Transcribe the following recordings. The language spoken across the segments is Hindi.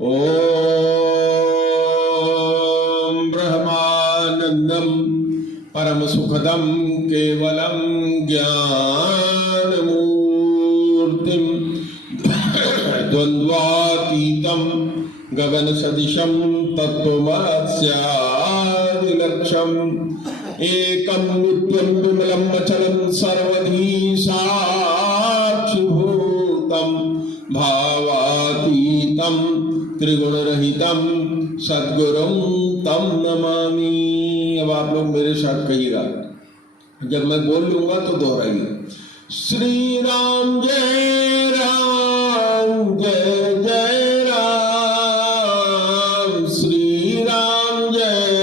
ओम ब्रह्मानंदम परम सुखदम केवलम ज्ञानमूर्तिम द्वंद्वातीतम गगन सदिशम तत्त्वमस्यादिलक्ष्यम् एकं नित्यं विमलं अचलं सर्वधी साक्षिभूतं भावातीतं त्रिगुणरहितं सद्गुरुं तं नमामि। अब आप लोग मेरे साथ कहिएगा, जब मैं बोल लूंगा तो दोहराइए। श्री राम जय जय राम, श्री राम जय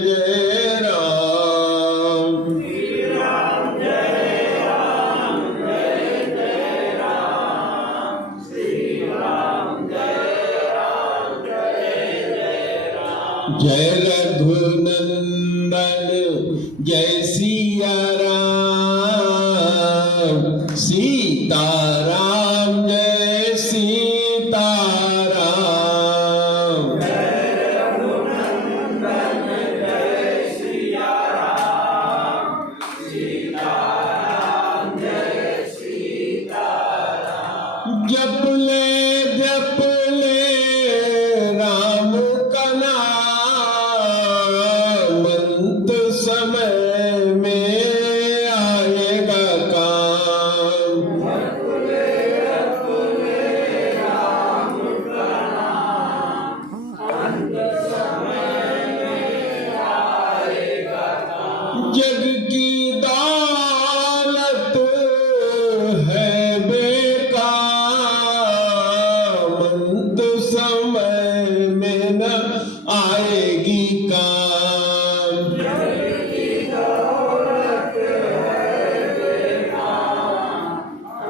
जय राम, श्री राम जय राम, श्री राम जय राम। जय रघुनंदन जय सिया राम, सीताराम जय सीताराम, जय रघुनंदन जय सिया राम, सीताराम जय सीताराम। जप ले राम का नाम, अंत समय में आएगा काम। जप ले राम का नाम, अंत समय में आएगा काम। जग की दौलत है बेकार, अंत समय में न आएगी काम। जग की दौलत है बेकार,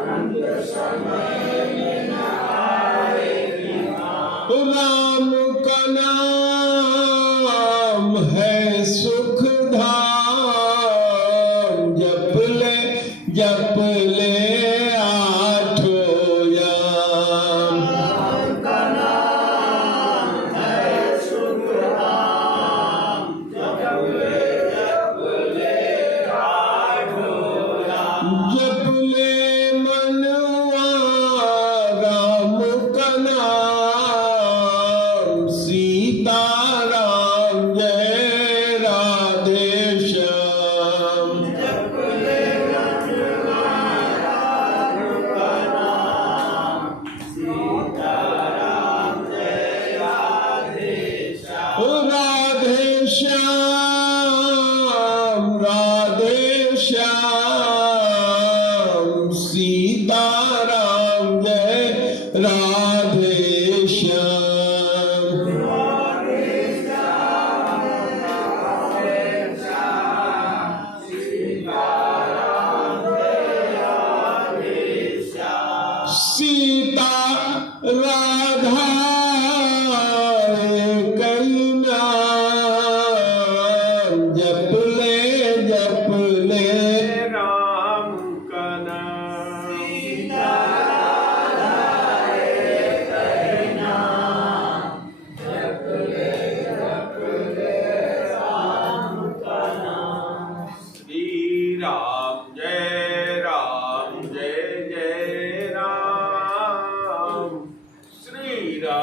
अंत समय में न आएगी काम। राम का नाम है सुख धाम, जप ले आठों याम। राम का नाम है सुख धाम, जप ले आठों याम। जप ले मनवा राम का नाम, सीताराम जय राधे श्याम। जप ले मनवा राम का नाम, सीताराम जय राधे श्याम। राधे श्याम राधे श्याम, सीताराम जय राधे श्याम। राधे श्याम राधे श्याम, सीताराम जय राधे श्याम। सीता राधा कई नाम, जप ले राम का नाम। सीता राधा कई नाम, जप ले राम का नाम। श्री राम जय जय राम, श्री राम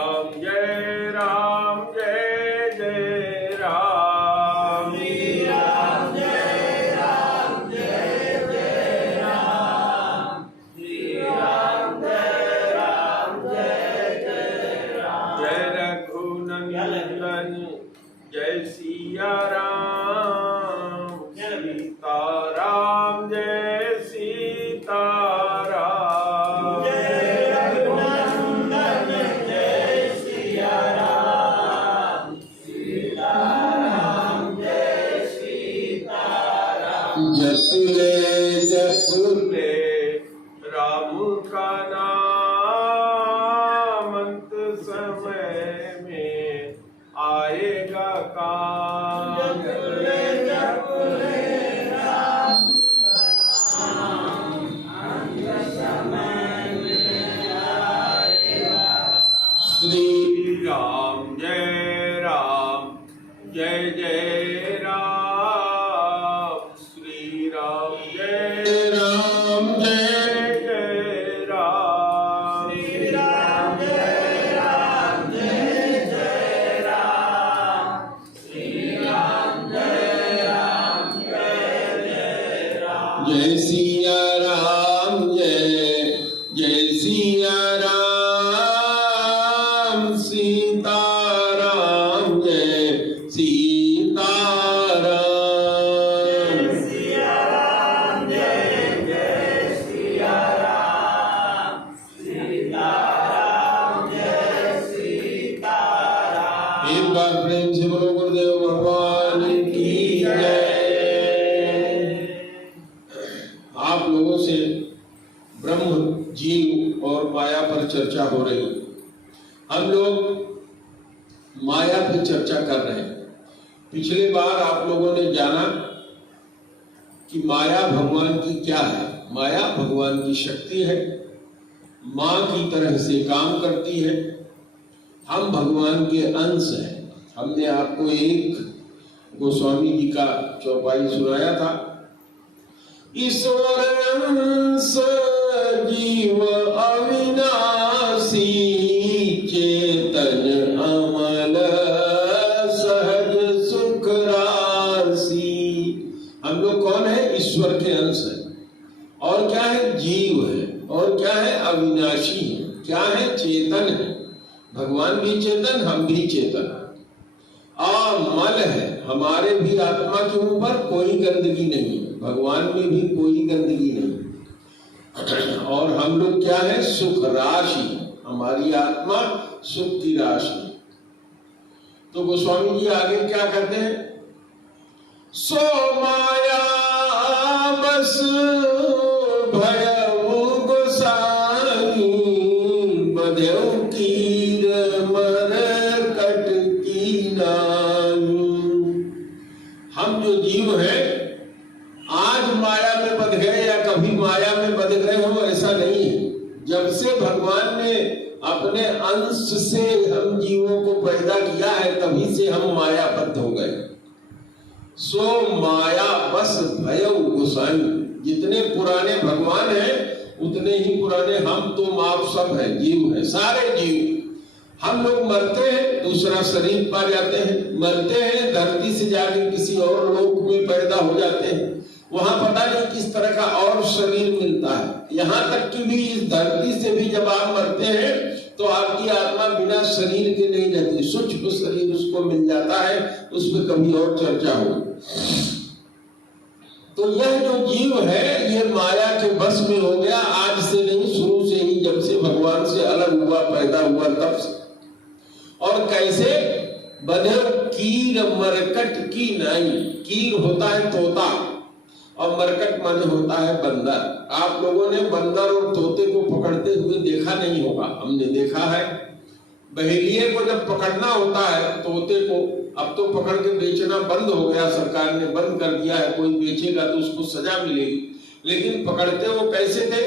जीव और माया पर चर्चा हो रही। हम लोग माया पर चर्चा कर रहे हैं। पिछले बार आप लोगों ने जाना कि माया भगवान की क्या है। माया भगवान की शक्ति है, माँ की तरह से काम करती है। हम भगवान के अंश हैं। हमने आपको एक गोस्वामी जी का चौपाई सुनाया था, ईश्वर अंश जीव अविनाशी, चेतन अमल सहज सुख राशि। हम लोग कौन है? ईश्वर के अंश है। और क्या है? जीव है। और क्या है? अविनाशी है। क्या है? चेतन है। भगवान भी चेतन, हम भी चेतन। अमल है, हमारे भी आत्मा के ऊपर कोई गंदगी नहीं, भगवान में भी कोई गंदगी नहीं। और हम लोग क्या है? सुख राशि, हमारी आत्मा सुख की राशि। तो गोस्वामी जी आगे क्या कहते हैं? सो माया बस भयउ गोसाई, बधेउ कीर मर कट की नाई। हम जो जीव हैं आज माया में बंध गए या कभी माया में बंध गए हो, ऐसा नहीं है। जब से भगवान ने अपने अंश से हम जीवों को पैदा किया है, तभी से हम मायाबद्ध हो गए। सो माया बस भयउ गोसाई। जितने पुराने भगवान हैं उतने ही पुराने हम तुम आप सब हैं, जीव हैं, सारे जीव। हम लोग मरते हैं, दूसरा शरीर पा जाते हैं, मरते हैं, धरती से जाकर किसी और लोक में पैदा हो जाते हैं, वहां पता नहीं किस तरह का और शरीर मिलता है। यहाँ तक कि भी इस धरती से भी जब आप मरते हैं तो आपकी आत्मा बिना शरीर के नहीं रहती, सूक्ष्म शरीर उसको मिल जाता है। उस पर कभी और चर्चा होगी। तो यह जो जीव है ये माया के बस में हो गया। आज से नहीं, शुरू से ही, जब से भगवान से अलग हुआ, पैदा हुआ, तब से। और कैसे? बधे कीर मरकट की नाई। कीर होता है तोता और मरकट मन होता है बंदर। आप लोगों ने बंदर और तोते को पकड़ते हुए देखा नहीं होगा, हमने देखा है। बहेलिये को जब पकड़ना होता है तोते को, अब तो पकड़ के बेचना बंद हो गया, सरकार ने बंद कर दिया है, कोई बेचेगा तो उसको सजा मिलेगी। लेकिन पकड़ते वो कैसे थे?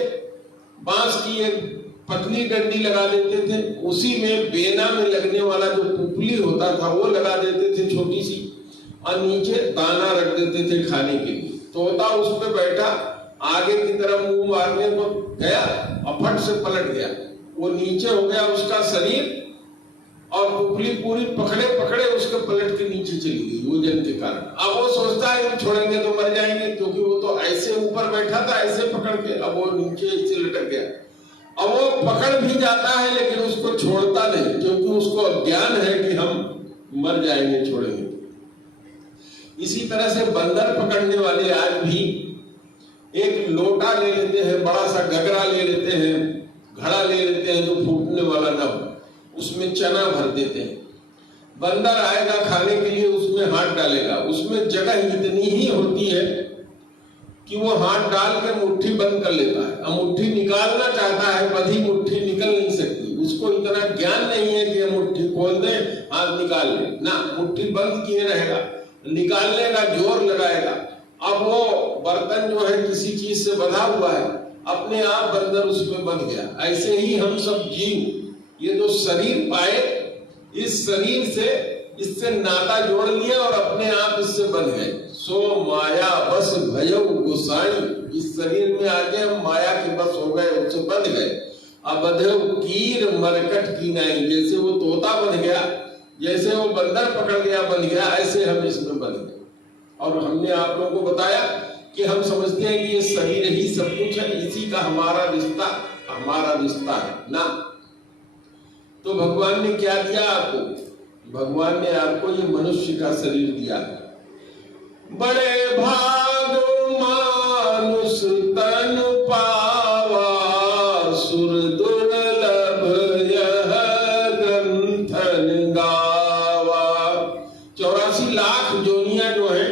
बांस की एक पतली डंडी लगा देते थे, उसी में बेना में लगने वाला जो पुपली होता था वो लगा देते थे छोटी सी, और नीचे दाना रख देते थे खाने के लिए। तोता उस पर बैठा, आगे की तरफ मुंह मारने को गया और फट से पलट गया। वो नीचे हो गया उसका शरीर और पुपली पूरी पकड़े पकड़े उसके पलट के नीचे चली गई वजन के कारण। अब वो सोचता है हम छोड़ेंगे तो मर जाएंगे, क्योंकि वो तो ऐसे ऊपर बैठा था ऐसे पकड़ के, अब वो नीचे ऐसे लटक गया। अब वो पकड़ भी जाता है लेकिन उसको छोड़ता नहीं, क्योंकि उसको ज्ञान है कि हम मर जाएंगे, छोड़ेंगे। इसी तरह से बंदर पकड़ने वाले आज भी एक लोटा ले लेते हैं, बड़ा सा गगरा ले लेते हैं, घड़ा ले लेते हैं जो फूटने वाला ना हो, उसमें चना भर देते हैं। बंदर आएगा खाने के लिए, उसमें हाथ डालेगा, उसमें जगह इतनी ही होती है कि वो हाथ डाल के मुट्ठी बंद कर लेता है। अब मुट्ठी निकालना चाहता है, बधी मुट्ठी निकल नहीं सकती, उसको इतना ज्ञान नहीं है कि मुट्ठी खोल दे, हाथ निकाल ले ना, मुट्ठी बंद किए रहेगा, निकालने का जोर लगाएगा। अब वो बर्तन जो है किसी चीज से बंधा हुआ है, अपने आप बंदर उसमें बंध गया। ऐसे ही हम सब जीव ये जो शरीर पाए, इस शरीर से इससे नाता जोड़ लिया और अपने आप इससे बंध गए। सो माया बस भयउ गोसाई। इस शरीर में आके हम माया के बस हो गए, उससे बंध गए। अब बधेउ कीर मरकट की नाई। जैसे वो तोता बन गया, जैसे वो बंदर पकड़ गया बन गया, ऐसे हम इसमें बन गए। और हमने आप लोगों को बताया कि हम समझते हैं कि ये शरीर ही सब कुछ है, इसी का हमारा रिश्ता है ना। तो भगवान ने क्या दिया आपको? भगवान ने आपको ये मनुष्य का शरीर दिया है। बड़े भाग मानुष तन पावा, सुर दुर्लभ यह ग्रंथन गावा। 84 लाख जोनियां जो है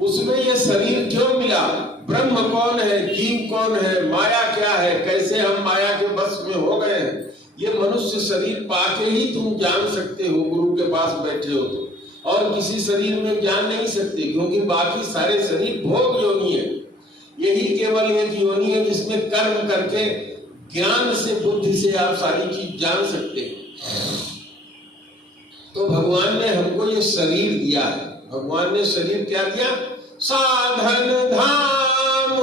उसमें ये शरीर क्यों मिला? ब्रह्म कौन है, जीव कौन है, माया क्या है, कैसे हम हम माया के बस में हो गए हैं। ये मनुष्य शरीर पाके ही तुम जान सकते हो, गुरु के पास बैठे हो तो, और किसी शरीर में जान नहीं सकते, क्योंकि बाकी सारे शरीर भोग योनि है। यही केवल एक योनि है जिसमें कर्म करके ज्ञान से, बुद्धि से आप सारी चीज जान सकते हैं। तो भगवान ने हमको ये शरीर दिया है। भगवान ने शरीर क्या दिया? साधन धाम।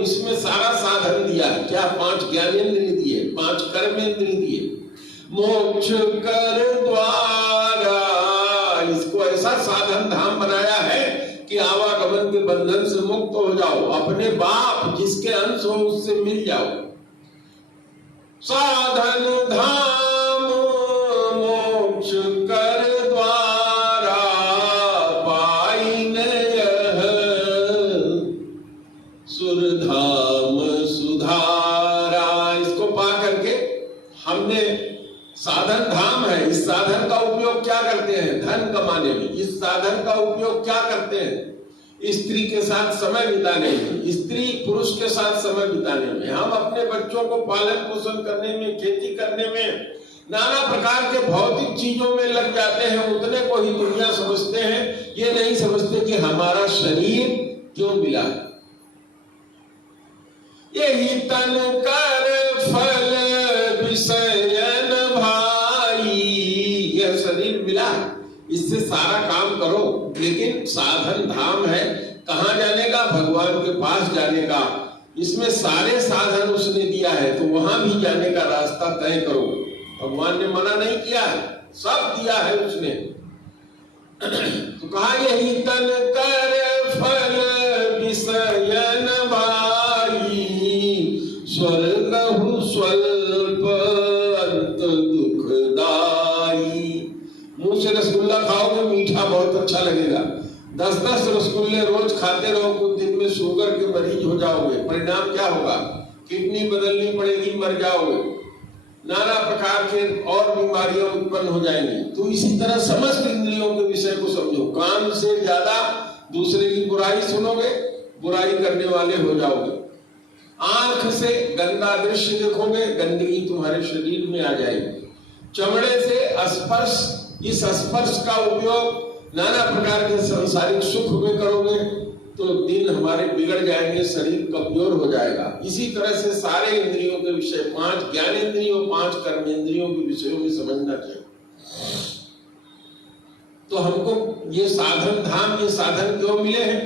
इसमें सारा साधन दिया है। क्या? 5 ज्ञानेंद्रिय दिए, 5 कर्मेंद्रिय दिए, मोक्ष कर द्वारा। इसको ऐसा साधन धाम बनाया है कि आवागमन के बंधन से मुक्त हो जाओ, अपने बाप जिसके अंश हो उससे मिल जाओ। साधन धाम मोक्ष कर द्वारा, पाइन यह सुरधाम सुधारा। इसको पा करके हमने, साधन धाम है, इस साधन का उपयोग क्या करते हैं? धन कमाने में। इस साधन का उपयोग क्या करते हैं? स्त्री के साथ समय बिताने में, स्त्री पुरुष के साथ समय बिताने में, हम अपने बच्चों को पालन पोषण करने में, खेती करने में, नाना प्रकार के भौतिक चीजों में लग जाते हैं। उतने को ही दुनिया समझते हैं, ये नहीं समझते कि हमारा शरीर क्यों मिला। यही तन कर फल विषयन भाई, यह शरीर मिला, इससे सारा काम करो, लेकिन साधन धाम है। कहाँ जाने का? भगवान के पास जाने का। इसमें सारे साधन उसने दिया है, तो वहां भी जाने का रास्ता तय करो। भगवान ने मना नहीं किया है, सब दिया है उसने। तो कहा यही तन कर फल विषयन भाई, स्वर्ग स्वल्प अंत दुखदाई। मुंह से रसगुल्ला खाओगे, मीठा बहुत अच्छा लगेगा। 10-10 रसगुल्ले रोज खाते रहो, कुछ दिन में शुगर के मरीज हो जाओगे। परिणाम क्या होगा? किडनी बदलनी पड़ेगी, मर जाओगे, नाना प्रकार के और बीमारियां उत्पन्न हो जाएंगी। तो इसी तरह समस्त इंद्रियों के विषय को समझो। कान से ज्यादा दूसरे की बुराई सुनोगे, बुराई करने वाले हो जाओगे। आंख से गंदा दृश्य देखोगे, गंदगी तुम्हारे शरीर में आ जाएगी। चमड़े से स्पर्श, इस स्पर्श का उपयोग नाना प्रकार के सांसारिक सुख में करोगे तो दिन हमारे बिगड़ जाएंगे, शरीर कमजोर हो जाएगा। इसी तरह से सारे इंद्रियों के विषय, 5 ज्ञानेंद्रियों, 5 कर्मेंद्रियों के विषयों में समझना चाहिए। तो हमको ये साधन धाम, ये साधन क्यों मिले हैं?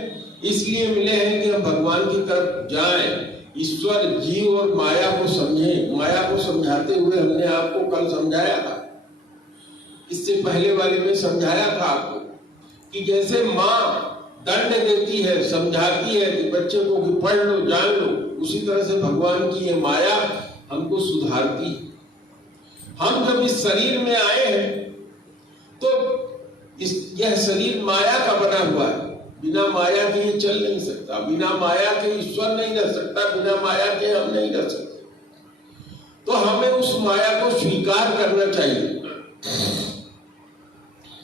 इसलिए मिले हैं कि हम भगवान की तरफ जाएं, ईश्वर, जीव और माया को समझें। माया को समझाते हुए हमने आपको कल समझाया था, इससे पहले वाले में समझाया था आपको कि जैसे माँ दंड देती है, समझाती है कि बच्चे को कि पढ़ लो, जान लो, उसी तरह से भगवान की ये माया हमको सुधारती है। हम जब इस शरीर में आए हैं तो यह शरीर माया का बना हुआ है। बिना माया के ये चल नहीं सकता, बिना माया के ईश्वर नहीं रह सकता, बिना माया के हम नहीं रह सकते। तो हमें उस माया को स्वीकार करना चाहिए।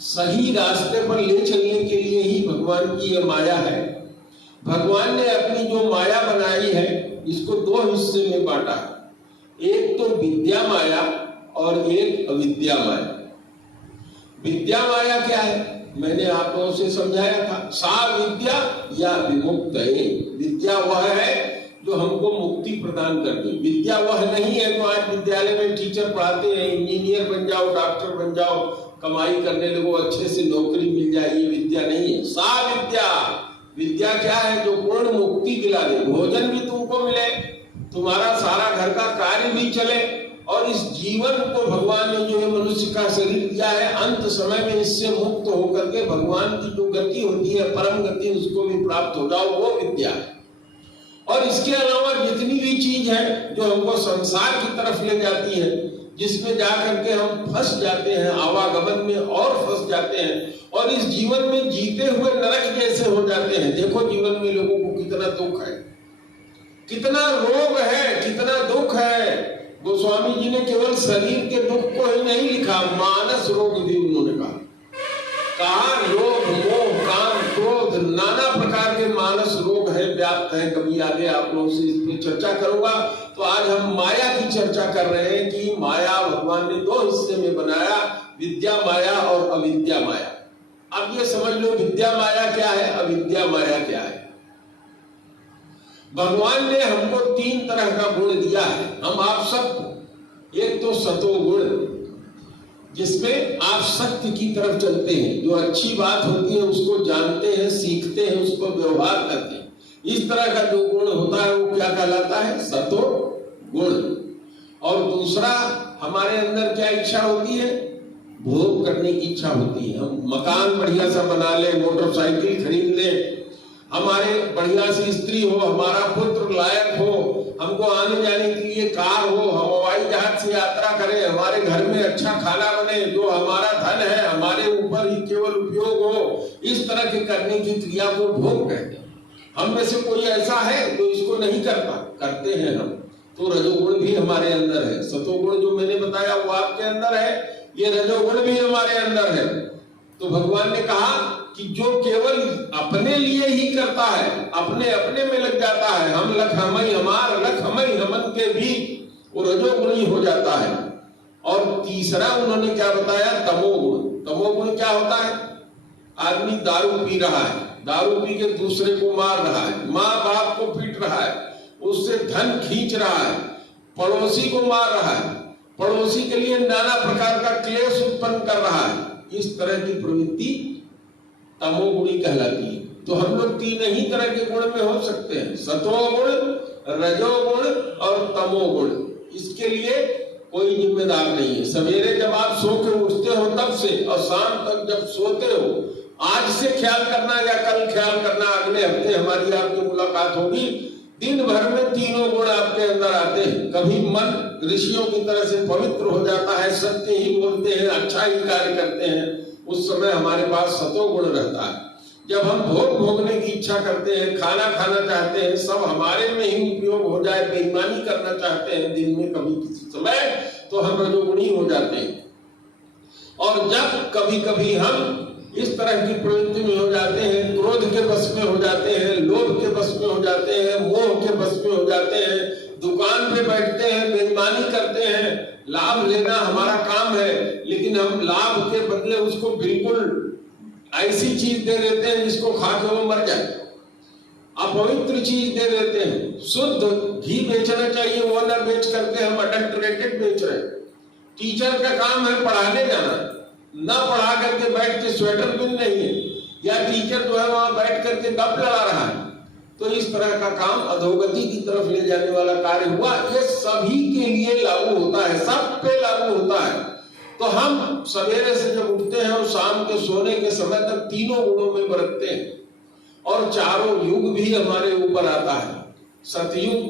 सही रास्ते पर ले चलने के लिए ही भगवान की यह माया है। भगवान ने अपनी जो माया बनाई है इसको 2 हिस्से में बांटा, एक तो विद्या माया और एक अविद्या माया। विद्या माया क्या है? मैंने आप लोगों से समझाया था, सा विद्या या विमुक्त है। विद्या वह है जो हमको मुक्ति प्रदान कर दे। विद्या वह नहीं है जो आज विद्यालय में टीचर पढ़ाते हैं, इंजीनियर बन जाओ, डॉक्टर बन जाओ, कमाई करने लगो, अच्छे से नौकरी मिल जाए, ये विद्या नहीं है। सा विद्या, विद्या क्या है? जो पूर्ण मुक्ति दिला दे, भोजन भी तुमको मिले, तुम्हारा सारा घर का कार्य भी चले, और इस जीवन को भगवान ने जो मनुष्य का शरीर दिया है, अंत समय में इससे मुक्त होकर के भगवान की जो गति होती है, परम गति, उसको भी प्राप्त हो जाओ, वो विद्या है। और इसके अलावा जितनी भी चीज है जो हमको संसार की तरफ ले जाती है, जिसमें जाकर के हम फंस जाते हैं, आवागमन में और फंस जाते हैं, और इस जीवन में जीते हुए नरक जैसे हो जाते हैं। देखो जीवन में लोगों को कितना दुख है, कितना रोग है, कितना दुख है। गोस्वामी जी ने केवल शरीर के दुख को ही नहीं लिखा, मानस रोग भी उन्होंने कहा लोभ, मोह, काम, क्रोध, नाना प्रकार के मानस रोग है, व्याप्त है। कभी आगे आप लोगों से इस पर चर्चा करूंगा तो आज हम माया की चर्चा कर रहे हैं कि माया भगवान ने दो हिस्से में बनाया, विद्या माया और अविद्या माया। अब ये समझ लो विद्या माया क्या है, अविद्या माया क्या है। भगवान ने हमको तीन तरह का गुण दिया है, हम आप सबको। एक तो सतो गुण, जिसमें आप सत्य की तरफ चलते हैं, जो अच्छी बात होती है उसको जानते हैं, सीखते हैं, उसको व्यवहार करते हैं। इस तरह का जो गुण होता है वो क्या कहलाता है, सतो गुण। और दूसरा, हमारे अंदर क्या इच्छा होती है, भोग करने की इच्छा होती है। हम मकान बढ़िया सा बना ले, मोटरसाइकिल खरीद ले, हमारे बढ़िया सी स्त्री हो, हमारा पुत्र लायक हो, हमको आने जाने के लिए कार हो, हम हवाई जहाज से यात्रा करें, हमारे घर में अच्छा खाना बने, जो हमारा धन है हमारे ऊपर ही केवल उपयोग हो, इस तरह के करने की क्रिया को भोग कहते हैं। हम में से कोई ऐसा है जो इसको नहीं करता, करते हैं हम। तो रजोगुण भी हमारे अंदर है, सतोगुण जो मैंने बताया वो आपके अंदर है, ये रजोगुण भी हमारे अंदर है। तो भगवान ने कहा कि जो केवल अपने लिए ही करता है, अपने अपने में लग जाता है, हम लख हमई हमार, लख हमई हमन के भी, वो रजोगुणी हो जाता है। और तीसरा उन्होंने क्या बताया, तमोगुण। तमोगुण क्या होता है, आदमी दारू पी रहा है, दारू पी के दूसरे को मार रहा है, माँ बाप को पीट रहा है, उससे धन खींच रहा है, पड़ोसी को मार रहा है, पड़ोसी के लिए नाना प्रकार का क्लेश उत्पन्न कर रहा है। इस तरह की प्रवृत्ति तमोगुणी कहलाती है। तो हम लोग तीन ही तरह के गुण में हो सकते हैं, सतोगुण, रजोगुण और तमोगुण। इसके लिए कोई जिम्मेदार नहीं है। सवेरे जब आप सो के उठते हो तब से और शाम तक जब सोते हो, आज से ख्याल करना या कल ख्याल करना, अगले हफ्ते हमारी आपकी मुलाकात होगी, दिन भर में तीनों गुण आपके अंदर आते हैं। कभी मन ऋषियों की तरह से पवित्र हो जाता है, सत्य ही बोलते हैं, अच्छा ही कार्य करते हैं, उस समय हमारे पास सतोगुण रहता है। जब हम भोग भोगने की इच्छा करते हैं, खाना खाना चाहते हैं, सब हमारे में ही उपयोग हो जाए, बेईमानी करना चाहते हैं दिन में कभी किसी समय, तो हम रजोगुणी हो जाते हैं। और जब कभी कभी हम इस तरह की प्रवृत्ति में हो जाते हैं, क्रोध के बस में हो जाते हैं, लोभ के बस में हो जाते हैं, मोह के बस में हो जाते हैं, दुकान पे बैठते हैं, बेईमानी करते हैं, लाभ लेना हमारा काम है, लेकिन हम लाभ के बदले उसको बिल्कुल ऐसी चीज दे देते हैं जिसको खा के वो मर जाए, अपवित्र चीज दे देते हैं। शुद्ध घी बेचना चाहिए, वो ना बेच करके हम अडल्टरेटेड बेच रहे हैं। टीचर का काम है पढ़ाने जाना, ना पढ़ा करके बैठ के स्वेटर बिन नहीं है, या टीचर जो है वहां बैठ करके गप लड़ा रहा है। तो इस तरह का काम अधोगति की तरफ ले जाने वाला कार्य हुआ। ये सभी के लिए लागू होता है, सब पे लागू होता है। तो हम सवेरे से जब उठते हैं और शाम के सोने के समय तक तीनों गुणों में बरतते हैं। और चारों युग भी हमारे ऊपर आता है, सतयुग,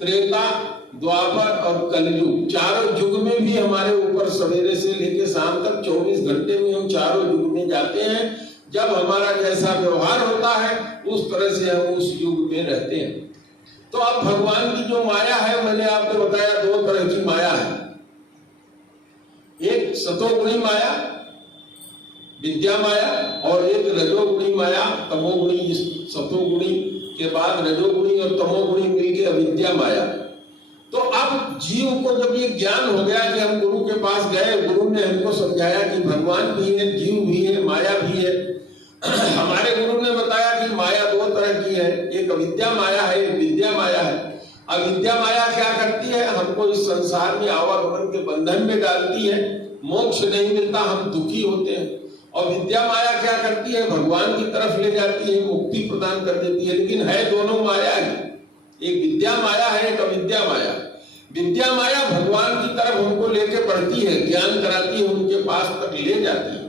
त्रेता, द्वापर और कलयुग। चारों युग में भी हमारे ऊपर सवेरे से लेकर शाम तक 24 घंटे में हम चारों युग में जाते हैं। जब हमारा जैसा व्यवहार होता है उस तरह से हम उस युग में रहते हैं। तो अब भगवान की जो माया है, मैंने आपको बताया दो तरह की माया है, एक सतोगुणी माया विद्या माया और एक रजोगुणी माया तमोगुणी। सतोगुणी के बाद रजोगुणी और तमोगुणी मिलकर अविद्या माया। तो अब जीव को जब ये ज्ञान हो गया कि हम गुरु के पास गए, गुरु ने हमको समझाया कि भगवान भी है, जीव भी है, माया भी है। हमारे गुरु ने बताया कि माया दो तरह की है, एक अविद्या माया है, एक विद्या माया है। अविद्या माया क्या करती है, हमको इस संसार में आवागमन के बंधन में डालती है, मोक्ष नहीं मिलता, हम दुखी होते हैं। और विद्या माया क्या करती है, भगवान की तरफ ले जाती है, मुक्ति प्रदान कर देती है। लेकिन है दोनों माया ही, एक विद्या माया है, एक अविद्या माया। विद्या माया भगवान की तरफ हमको लेके बढ़ती है, ज्ञान कराती है, उनके पास तक ले जाती है।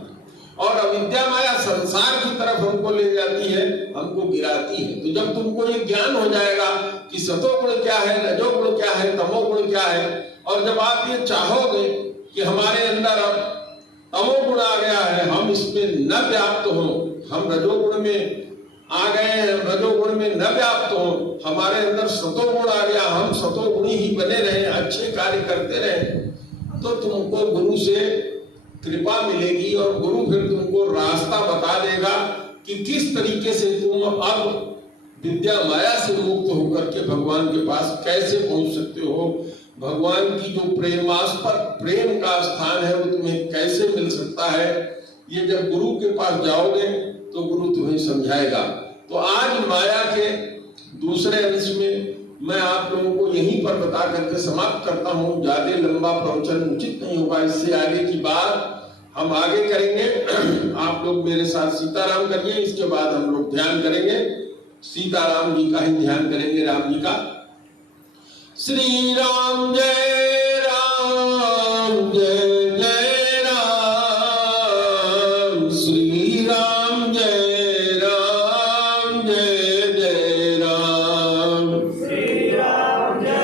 और अविद्या माया संसार की तरफ हमको ले जाती है, हमको गिराती है। तो जब तुमको ये ज्ञान हो जाएगा कि सतोगुण क्या है, रजोगुण क्या है, तमोगुण क्या है, और जब आप ये चाहोगे कि हमारे अंदर अब तमोगुण आ गया है, हम इसमें न व्याप्त हो, हम रजोगुण में आ गए हैं, रजोगुण में न व्याप्त हो, हमारे अंदर सतोगुण आ गया, हम सतोगुणी ही बने रहे, अच्छे कार्य करते रहे, तो तुमको गुरु से कृपा मिलेगी और गुरु फिर तुमको रास्ता बता देगा कि किस तरीके से तुम अब विद्या माया से मुक्त होकर के भगवान के पास कैसे पहुंच सकते हो, भगवान की जो प्रेमास्पद प्रेम का स्थान है वो तुम्हें कैसे मिल सकता है, ये जब गुरु के पास जाओगे तो गुरु तुम्हें समझाएगा। तो आज माया के दूसरे अंश में मैं आप लोगों को यहीं पर बता करके समाप्त करता हूँ। ज्यादा लंबा प्रवचन उचित नहीं होगा, इससे आगे की बात हम आगे करेंगे। आप लोग मेरे साथ सीताराम करिए, इसके बाद हम लोग ध्यान करेंगे, सीताराम जी का ही ध्यान करेंगे, राम जी का। श्री राम जय राम जय जय राम, श्री राम जय राम जय जय राम, श्री राम जय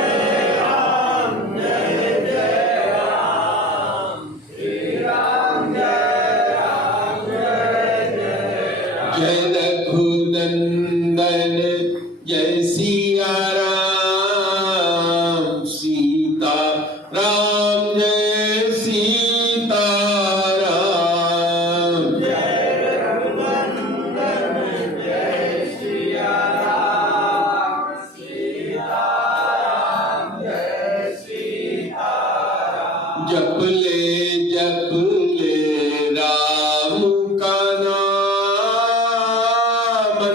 राम जय जय राम, श्री राम जय राम जय जय राम। जय रघुनंदन जय सिया राम, सीता राम